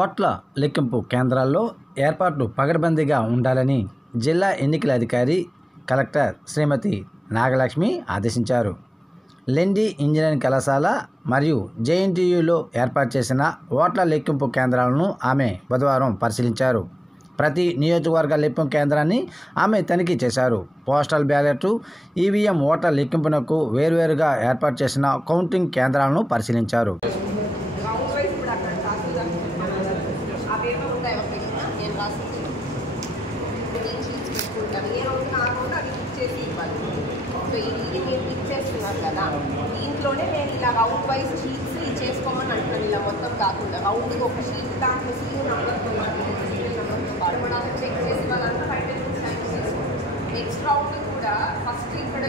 ఓట్ల లెక్కింపు కేంద్రాల్లో ఏర్పాట్లు పకడ్బందీగా ఉండాలని జిల్లా ఎన్నికల అధికారి కలెక్టర్ శ్రీమతి నాగలక్ష్మి ఆదేశించారు. లెండి ఇంజనీరింగ్ కళాశాల మరియు జేఎన్టీయూలో ఏర్పాటు చేసిన ఓట్ల లెక్కింపు కేంద్రాలను ఆమె బుధవారం పరిశీలించారు. ప్రతి నియోజకవర్గ లెక్కింపు కేంద్రాన్ని ఆమె తనిఖీ చేశారు. పోస్టల్ బ్యాలెట్, ఈవీఎం ఓట్ల లెక్కింపునకు వేర్వేరుగా ఏర్పాటు చేసిన కౌంటింగ్ కేంద్రాలను పరిశీలించారు. దీంట్లోనే నేను ఇలా రౌండ్ వైజ్ షీట్స్ ఇచ్చేసుకోమని అంటున్నాను. ఇలా మొత్తం కాకుండా రౌండ్గా ఒక షీట్ దాంట్లో సీరియల్ నెంబర్తో మనం చెక్ చేసి వాళ్ళంతా బయట నెక్స్ట్ రౌండ్ కూడా ఫస్ట్ ఇక్కడ